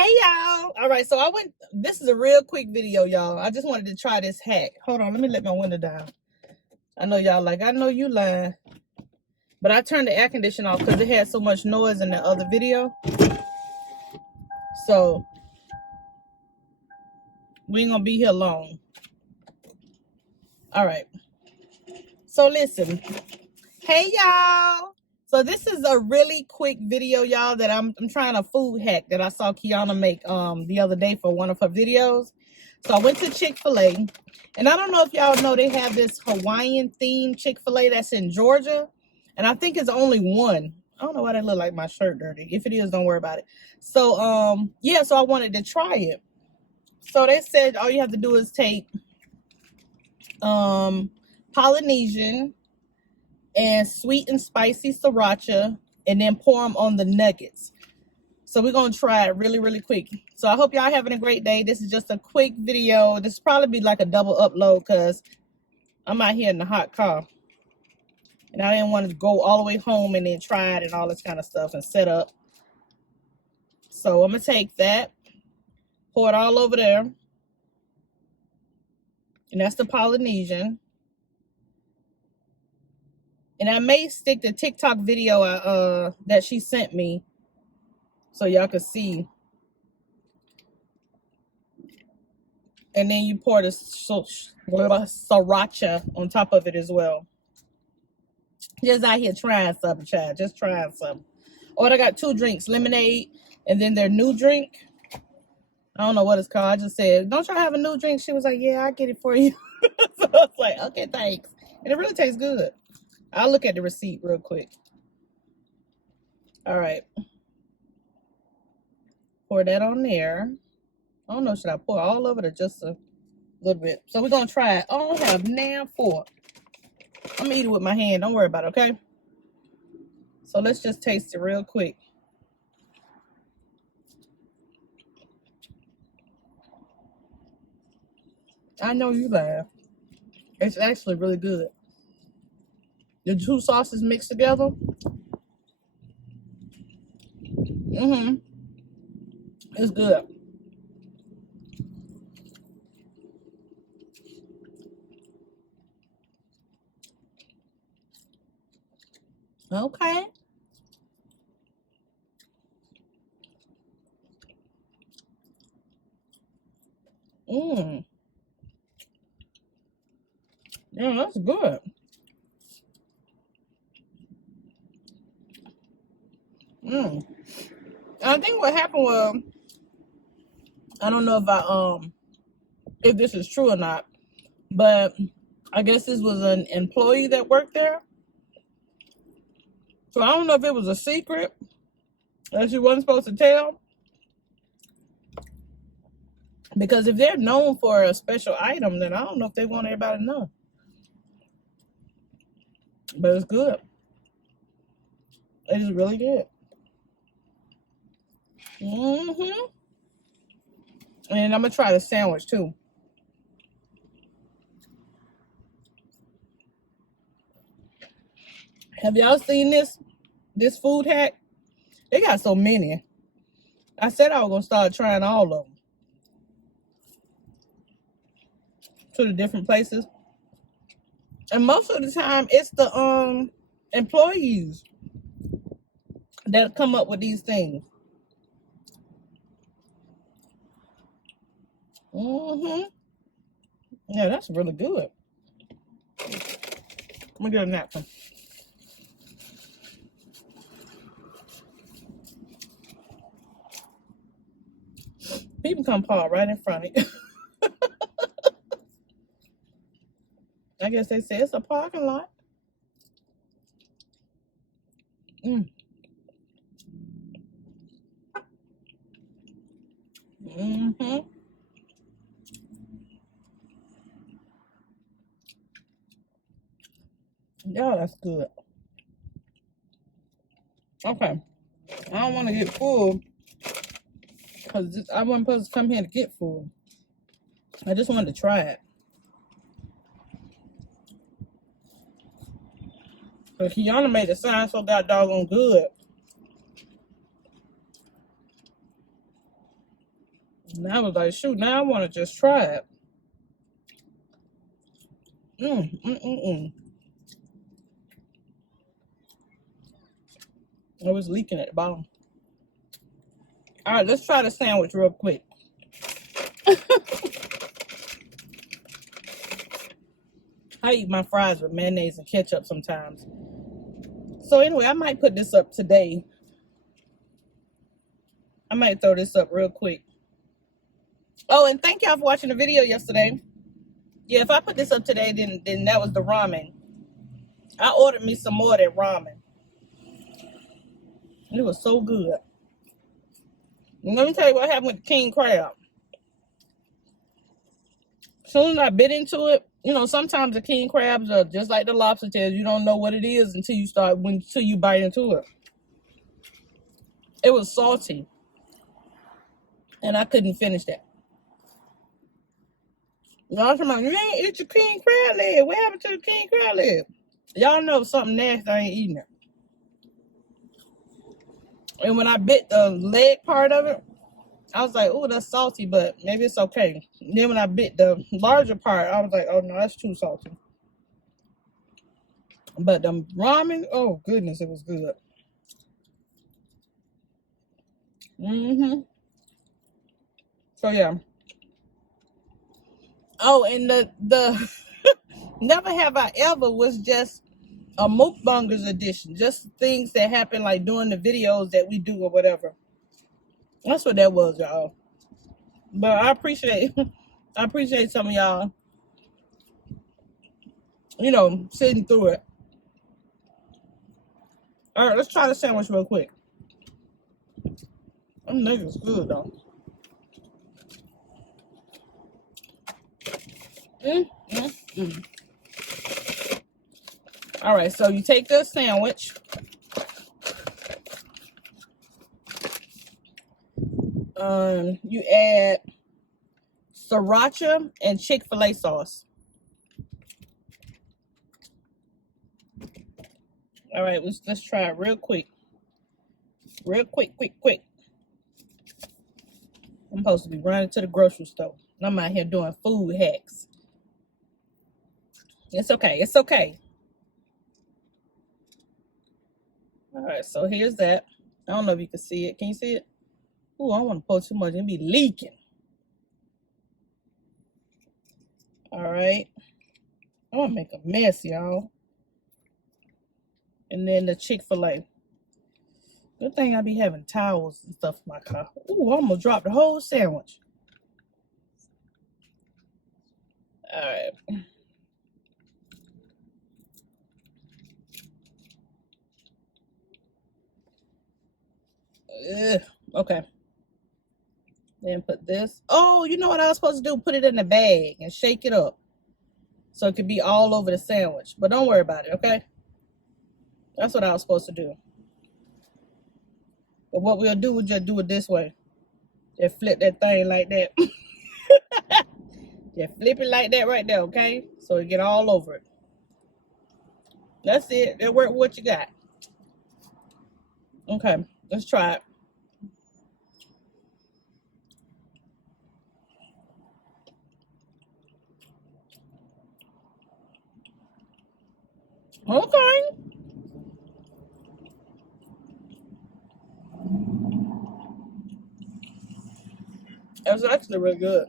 Hey y'all. All right, so this is a real quick video, y'all. I just wanted to try this hack. Hold on, let me let my window down. I know y'all like, I know you lying. But I turned the air conditioner off because it had so much noise in the other video. So we ain't gonna be here long. All right. So listen. Hey y'all. So this is a really quick video, y'all, that I'm trying a food hack that I saw KIONA make the other day for one of her videos. So I went to Chick-fil-A, and I don't know if y'all know they have this Hawaiian themed Chick-fil-A that's in Georgia, and I think it's only one. I don't know why that look like my shirt dirty. If it is, don't worry about it. So yeah, so I wanted to try it. So they said all you have to do is take Polynesian and sweet and spicy sriracha, and then pour them on the nuggets. So we're gonna try it really, really quick. So I hope y'all having a great day. This is just a quick video. This will probably be like a double upload because I'm out here in the hot car, and I didn't want to go all the way home and then try it and all this kind of stuff and set up. So I'm gonna take that, pour it all over there, and that's the Polynesian. And I may stick the TikTok video that she sent me so y'all can see. And then you pour the sriracha on top of it as well. Just out here trying something, child. Just trying something. Oh, I got 2 drinks, lemonade, and then their new drink. I don't know what it's called. I just said, don't y'all have a new drink? She was like, yeah, I'll get it for you. So I was like, okay, thanks. And it really tastes good. I'll look at the receipt real quick. All right. Pour that on there. I don't know, should I pour all over it or just a little bit? So we're going to try it. I don't have now fork. I'm going to eat it with my hand. Don't worry about it, okay? So let's just taste it real quick. I know you laugh. It's actually really good. The 2 sauces mixed together. It's good. Okay. Yeah, that's good. I think what happened was, I don't know if this is true or not, but I guess this was an employee that worked there. So I don't know if it was a secret that she wasn't supposed to tell. Because if they're known for a special item, then I don't know if they want everybody to know. But it's good. It is really good. And I'm going to try the sandwich too. Have y'all seen this food hack? They got so many. I said I was going to start trying all of them. To the different places. And most of the time, it's the employees that come up with these things. Yeah, that's really good. Let me get a napkin. People come park right in front of you. I guess they say it's a parking lot. Yeah, that's good. Okay. I don't want to get full because I wasn't supposed to come here to get full. I just wanted to try it. But KIONA made it sound so god doggone good. And I was like, shoot, now I want to just try it. It was leaking at the bottom. All right, let's try the sandwich real quick. I eat my fries with mayonnaise and ketchup sometimes. So anyway, I might put this up today. I might throw this up real quick. Oh, and thank y'all for watching the video yesterday. Yeah, if I put this up today, then that was the ramen. I ordered me some more of that ramen. It was so good. And let me tell you what happened with the king crab. As soon as I bit into it, you know, sometimes the king crabs are just like the lobster tails. You don't know what it is until you bite into it. It was salty. And I couldn't finish that. Y'all talking about, you ain't eat your king crab leg. What happened to the king crab leg? Y'all know something nasty, I ain't eating it. And when I bit the leg part of it, I was like, oh, that's salty, but maybe it's okay. And then when I bit the larger part, I was like, oh, no, that's too salty. But the ramen, oh, goodness, it was good. So, yeah. Oh, and the Never Have I Ever was just a mukbangers edition. Just things that happen, like, during the videos that we do or whatever. That's what that was, y'all. But I appreciate some of y'all, you know, sitting through it. All right, let's try the sandwich real quick. Them niggas good, though. All right, so you take the sandwich. You add sriracha and Chick-fil-A sauce. All right, let's try it real quick. Real quick. I'm supposed to be running to the grocery store. I'm out here doing food hacks. It's okay. It's okay. All right, so here's that. I don't know if you can see it. Can you see it? Ooh, I don't want to pour too much. It'll be leaking. All right. I want to make a mess, y'all. And then the Chick-fil-A. Good thing I be having towels and stuff in my car. Ooh, I'm going to drop the whole sandwich. All right. Okay. Then put this. Oh, you know what I was supposed to do? Put it in a bag and shake it up. So it could be all over the sandwich. But don't worry about it, okay? That's what I was supposed to do. But what we'll do, we'll just do it this way. Just flip that thing like that. Just flip it like that right there, okay? So it get all over it. That's it. That work what you got. Okay, let's try it. Okay. That's actually really good.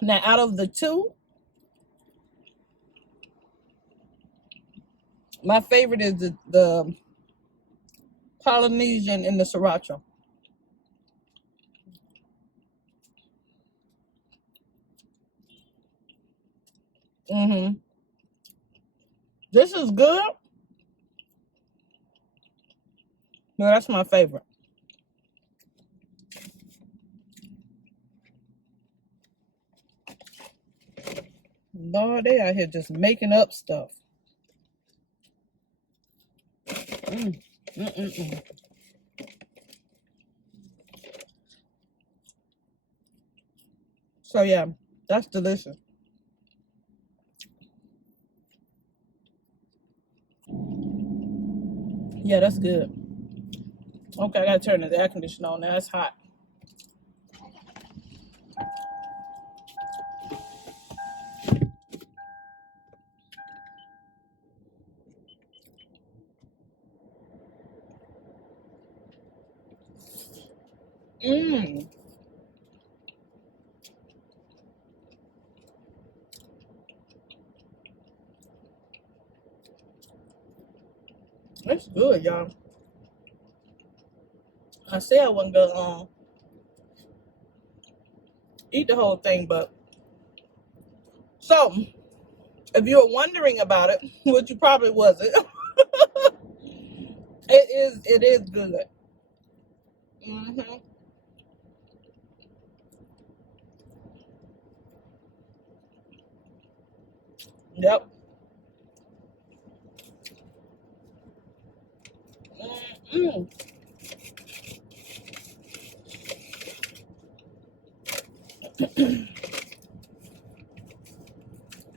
Now, out of the two, my favorite is the Polynesian and the sriracha. This is good. No, that's my favorite. Lord, they out here just making up stuff. So yeah, that's delicious. Yeah, that's good. Okay, I gotta turn the air conditioner on now. It's hot. Mmm. That's good, y'all. I said I wasn't gonna eat the whole thing, but so if you were wondering about it, which you probably wasn't, it is good. Mm-hmm. Yep. Mm-mm.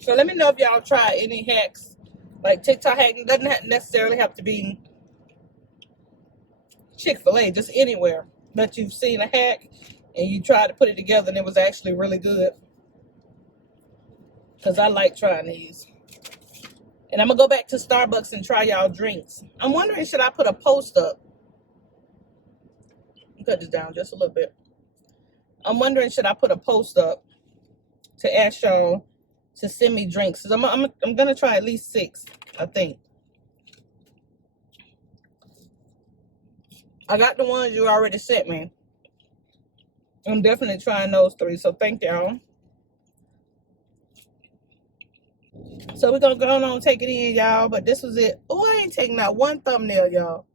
So let me know if y'all try any hacks, like TikTok hack. It doesn't necessarily have to be Chick-fil-A, just anywhere that you've seen a hack and you tried to put it together and it was actually really good. Because I like trying these. And I'm going to go back to Starbucks and try y'all drinks. I'm wondering, should I put a post up? Cut this down just a little bit. I'm wondering, should I put a post up to ask y'all to send me drinks? Because I'm going to try at least 6, I think. I got the ones you already sent me. I'm definitely trying those 3. So thank y'all. So we're going to go on and take it in, y'all. But this was it. Oh, I ain't taking out one thumbnail, y'all.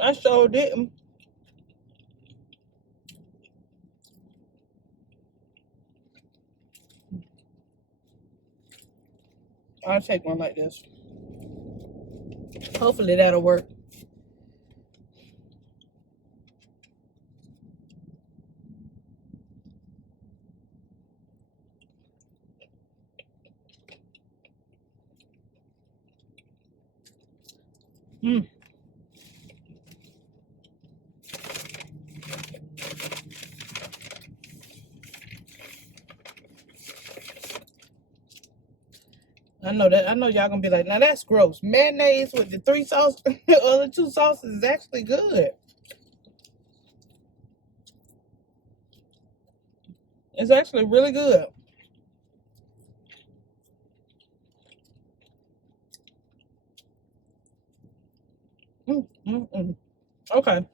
I sure didn't. I'll take one like this. Hopefully that'll work. I know that. I know y'all gonna be like, now that's gross. Mayonnaise with the 3 sauce, or the 2 sauces is actually good. It's actually really good. Okay.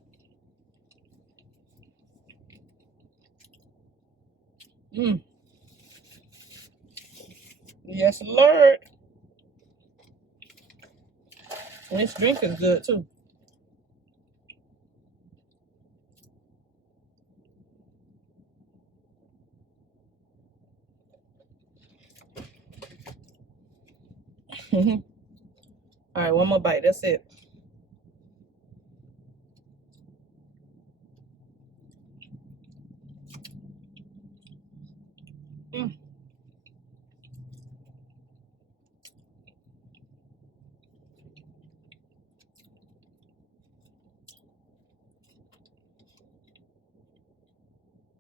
Yes, Lord. And this drink is good too. All right, one more bite. That's it.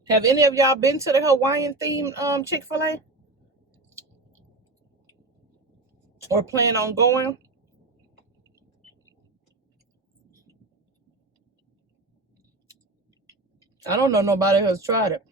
Have any of y'all been to the Hawaiian themed Chick-fil-A? Or plan on going? I don't know nobody who has tried it.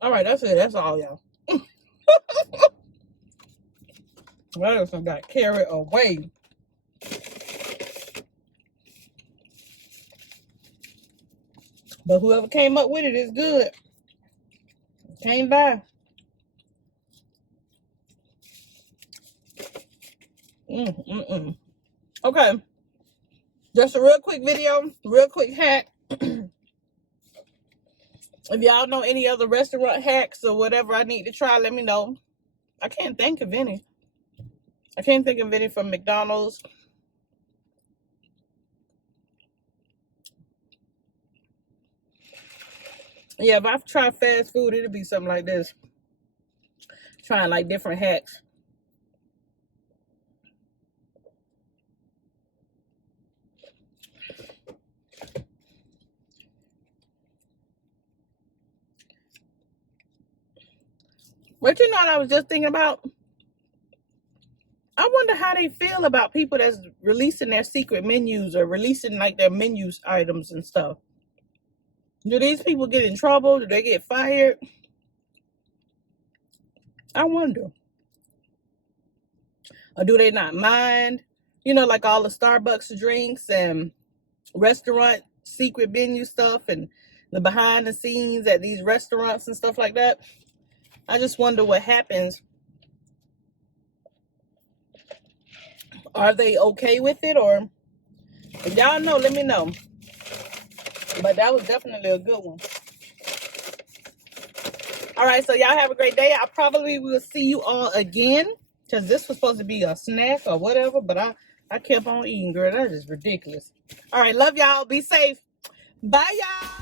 All right, that's it. That's all, y'all. Madison got carried away. But whoever came up with it is good. Can't buy. Okay. Just a real quick video, real quick hack. If y'all know any other restaurant hacks or whatever I need to try, let me know. I can't think of any. I can't think of any from McDonald's. Yeah, if I've tried fast food, it'll be something like this. Trying like different hacks. But you know what I was just thinking about? I wonder how they feel about people that's releasing their secret menus or releasing like their menus items and stuff. Do these people get in trouble? Do they get fired? I wonder. Or do they not mind? You know, like all the Starbucks drinks and restaurant secret menu stuff and the behind the scenes at these restaurants and stuff like that. I just wonder what happens. Are they okay with it? Or if y'all know, let me know. But that was definitely a good one. All right, so y'all have a great day. I probably will see you all again, because this was supposed to be a snack or whatever, but I kept on eating, girl. That is ridiculous. All right, love y'all. Be safe. Bye, y'all.